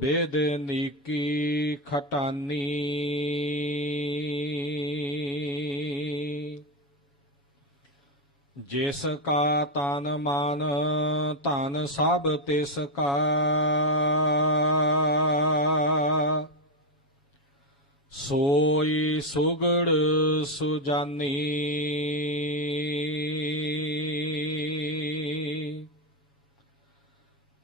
ਬੇਦ ਨੀਕੀ ਖਟਾਨੀ। ਜਿਸ ਕਾ ਤਨ ਮਨ ਧਨ ਸਭ ਤਿਸ ਕਾ। ਸੋਈ ਸੁਗੜ ਸੁਜਾਨੀ।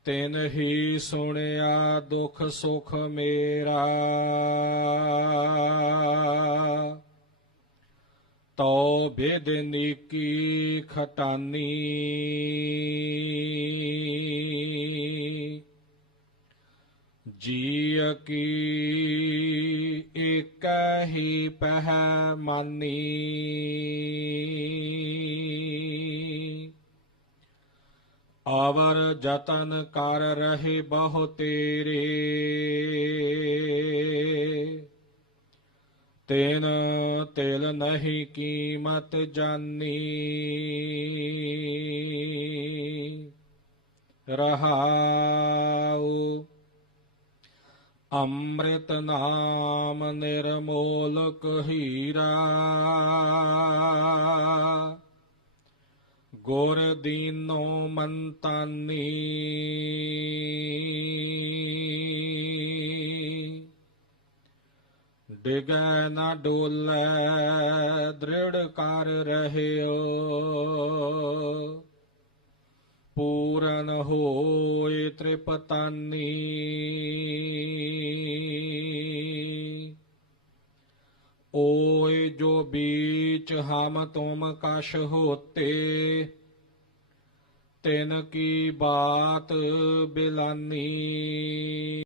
ਤਿਨ ਹੀ ਸੁਣਿਆ ਦੁਖ ਸੁਖ ਮੇਰਾ। ਤੋ ਬੇਦ ਨੀਕੀ ਖਟਾਨੀ। ਜੀ ਕੀ ਇਕ ਹੀ ਪਹਿ ਮਾਨੀ। ਆਵਰ ਜਤਨ ਕਰ ਰਹੇ ਬਹੁ ਤੇਰੇ। ਤੈਨ ਤਿਲ ਨਹੀਂ ਕੀਮਤ ਜਾਨੀ। ਰਹਾਉ ਅੰਮ੍ਰਿਤ ਨਾਮ ਨਿਰਮੋਲਕ ਹੀਰਾ। ਗੁਰ ਦੀਨੋ ਮੰਤਾਨੀ। ਡਿਗੈ ਨਾ ਡੋਲੇ ਦ੍ਰਿੜ ਕਰ ਰਹਿਓ। ਪੂਰਨ ਹੋਏ ਤ੍ਰਿਪਤਾਨੀ। ओय जो बीच हम तुम कश होते तिन की बात बिलानी